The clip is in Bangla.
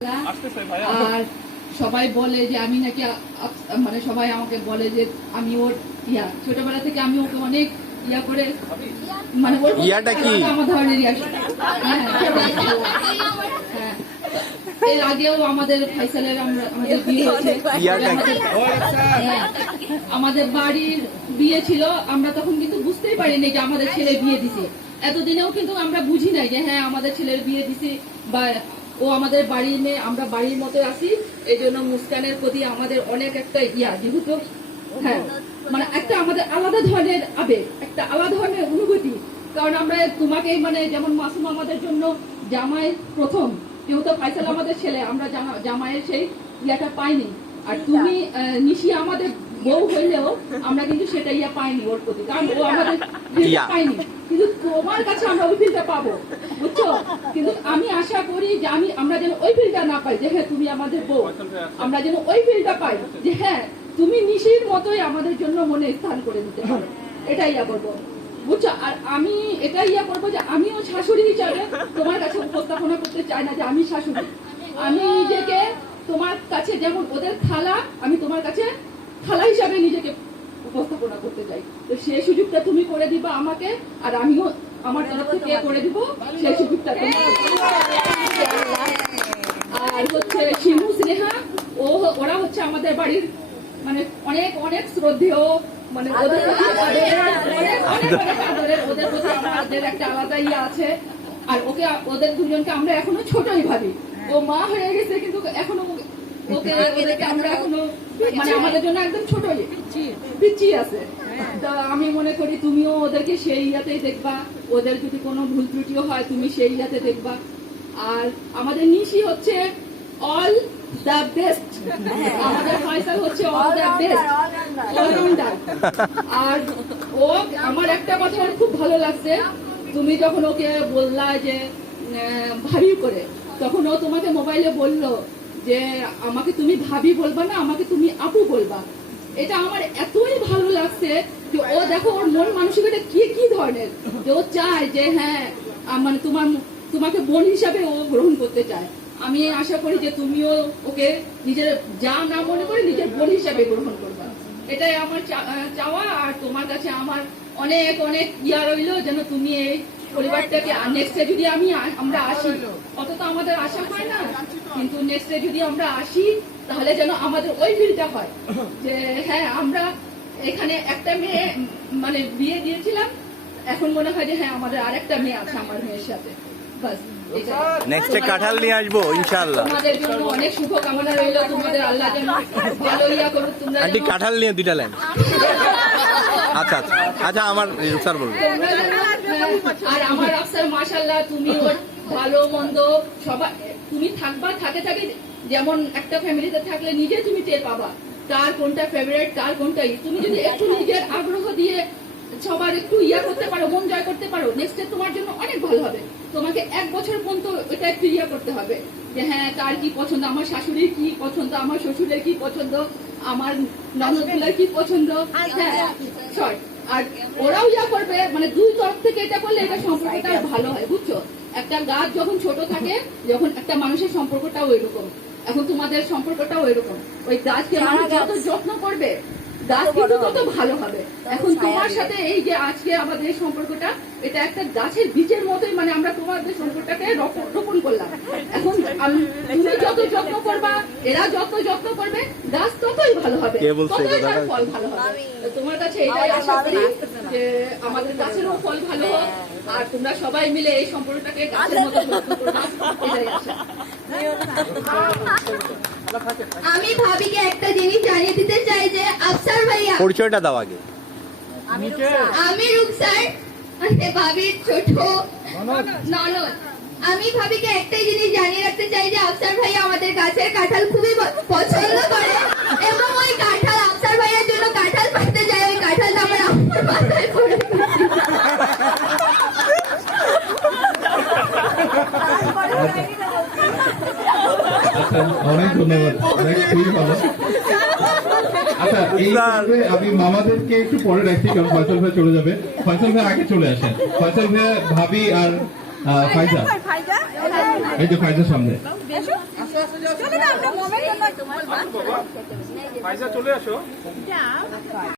আর সবাই বলে যে আমি নাকি মানে সবাই আমাকে বলে যে আমি ওর ছোটবেলা থেকে আমি ওকে অনেক করে মানে ওর আমার ধরনের এর আগেও আমাদের ফাইসালের আমাদের বিয়ে হয়েছে, আমাদের বাড়ির বিয়ে ছিল, আমরা তখন কিন্তু বুঝতেই পারিনি যে আমাদের ছেলে বিয়ে দিছে। এতদিনেও কিন্তু আমরা বুঝি নাই যে হ্যাঁ আমাদের ছেলের বিয়ে দিছি বা ও আমাদের বাড়ির মেয়ে, আমরা বাড়ির মতো আছি। এই জন্য মুস্কানের প্রতি আমাদের অনেক একটা যেহেতু হ্যাঁ মানে একটা আমাদের আলাদা ধরনের আবেগ, একটা আলাদা ধরনের অনুভূতি। কারণ আমরা তোমাকে মানে যেমন মাসুম আমাদের জন্য জামাই প্রথম, যেহেতু ফাইসাল আমাদের ছেলে, আমরা জামাইয়ের সেই পাইনি। আর তুমি নিশি আমাদের বউ হইলেও আমরা কিন্তু সেটা পাইনি ওর প্রতি, কারণ ও আমাদের পাইনি, কিন্তু তোমার কাছে আমরা ওই ফিলটা পাবো, বুঝছো? কিন্তু আমি আশা করি যে আমরা যেন ওই ফিলটা না পাই যে হ্যাঁ তুমি আমাদের বউ, আমরা যেন ওই ফিলটা পাই যে হ্যাঁ তুমি নিশির মতোই আমাদের জন্য মনে স্থান করে দিতে পারো। এটাই করবো, বুঝছো? আর আমি এটাই করবো যে আমিও শাশুড়ি হিসাবে তোমার কাছে উপস্থাপনা করতে চাই না যে আমি শাশুড়ি, আমি নিজেকে তোমার কাছে যেমন ওদের খালা, আমি তোমার কাছে খালা হিসাবে নিজেকে উপস্থাপনা করতে চাই। তো সেই সুযোগটা তুমি করে দিবা আমাকে, আর আমিও আমার তরফ থেকে করে দিব সেই সুযোগটা। আর হচ্ছে শিমু স্নেহা, ওরা হচ্ছে আমাদের বাড়ির মানে অনেক অনেক শ্রদ্ধেয়, মানে ওদের প্রতি আমাদের একটা আলাদা আছে। আর ওদের দুজনকে আমরা এখনো ছোটই ভাবি। ও মা হয়ে গেছে কিন্তু এখনো ওদেরকে আমরা এখনো মানে আমাদের জন্য একদম ছোটই পিচ্ছি আছে। তা আমি মনে করি তুমিও ওদেরকে সেই ইয়াতেই দেখবা, ওদের যদি কোনো ভুল ত্রুটিও হয় তুমি সেই ইয়াতে দেখবা। আর আমাদের নিশি হচ্ছে অল দ্য বেস্ট, আমাদের ফাইসাল হচ্ছে অল দ্য বেস্ট অলরাউন্ডার। আর ও আমার একটা কথা খুব ভালো লাগছে, তুমি যখন ওকে বললা যে ভাবি করে, তখন ও তোমাকে মোবাইলে বললো যে আমাকে তুমি ভাবি বলবা না, আমাকে তুমি আপু বলবা। এটা আমার এতই ভালো লাগছে যে ও দেখো ওর মন মানসিকতা কি ধরনের, যে ও চায় যে হ্যাঁ মানে তোমাকে বোন হিসাবে ও গ্রহণ করতে চায়। আমি আশা করি যে তুমিও ওকে নিজের যা না মনে করে নিজের বোন হিসাবে গ্রহণ করবা, এটাই আমার চাওয়া। আর তোমার কাছে আমার অনেক অনেক রইলো যেন তুমি এই পরিবারটাকে নেক্সটে যদি আমরা আসি, অত তো আমাদের আশা হয় না, কিন্তু নেক্সটে যদি আমরা আসি তাহলে যেন আমাদের ওই ফিলটা হয় যে হ্যাঁ আমরা এখানে একটা মেয়ে মানে বিয়ে দিয়েছিলাম, এখন মনে হয় যে হ্যাঁ আমাদের আরেকটা মেয়ে আছে আমার মেয়ের সাথে। বাস নেক্সটে কাঁঠাল নিয়ে আসবো ইনশাআল্লাহ। তোমাদের জন্য অনেক শুভকামনা রইলো, তোমাদের আল্লাহ যেন ভালো করুক। তোমরা আন্টি কাঁঠাল নিয়ে দুইটা লাইন। আচ্ছা আচ্ছা আচ্ছা, আমার রুকসার বলবো। আর আমার আফসার মাশাআল্লাহ, তুমি ওর ভালো মন্দ সবাই তুমি থাকবা, থাকে যেমন একটা ফ্যামিলিতে থাকলে নিজে তুমি টের পাবা কার কোনটা ফেভারিট, কার কোনটা তুমি যদি একটু নিজের আগ্রহ দিয়ে সবার একটু করতে পারো, মন জয় করতে পারো, নেক্সট তোমার জন্য অনেক ভালো হবে। তোমাকে 1 বছর পর্যন্ত এটা একটু করতে হবে যে হ্যাঁ কার কি পছন্দ, আমার শাশুড়ির কি পছন্দ, আমার শ্বশুরের কি পছন্দ, আমার ননদগুলোর কি পছন্দ, হ্যাঁ আর ওরাও করবে, মানে দুই তরফ থেকে এটা করলে এটা সম্পর্কটা ভালো হয়, বুঝছো? একটা গাছ যখন ছোট থাকে, যখন একটা মানুষের সম্পর্কটাও এরকম, এখন তোমাদের সম্পর্কটাও এরকম। ওই গাছকে মানুষ যত যত্ন করবে গাছ কিন্তু তত ভালো হবে। এখন তোমার সাথে এই যে আজকে আমাদের এই সম্পর্কটা, এটা একটা গাছের বীজের মতোই, মানে আমরা তোমাদের সম্পর্কটাকে রোপণ করলাম। এখন তুমি যত যত্ন করবা, এরা যত যত্ন করবে, গাছ ততই ভালো হবে, ততই তার ফল ভালো হবে। তোমার কাছে এটাই আশা করি যে আমাদের গাছেরও ফল ভালো হোক, আর তোমরা সবাই মিলে এই সম্পর্কটাকে গাছের মতো যত্ন করবা, এটাই আশা। আমি ভাবিকে একটা জিনিস জানিয়ে দিতে চাই যে আফসার ভাইয়া, পরিচয়টা দাও আগে। আমি রুকসার ভাবির ছোট ননদ। আমি ভাবিকে একটাই জিনিস জানিয়ে রাখতে চাই যে আফসার ভাইয়া আমাদের গাছের কাঁঠাল খুবই পছন্দ করে, এবং ওই কাঁঠাল আফসার ভাইয়ার জন্য কাঁঠাল পাড়তে যায়, ওই কাঁঠালটা আমার আম্মুর মাথায় পড়ে। অনেক ধন্যবাদ, খুবই ভালো। আচ্ছা, এই আমি মামাদেরকে একটু পরে রাখছি, কারণ ফয়সাল ভাই চলে যাবে। ফয়সাল ভাই আগে চলে আসেন। ফয়সাল ভাই, ভাবি আর ফাইজা, এই যে ফাইজার সামনে। চলো না আমরা মোমেন্ট তোমার ফাইজা চলে আসো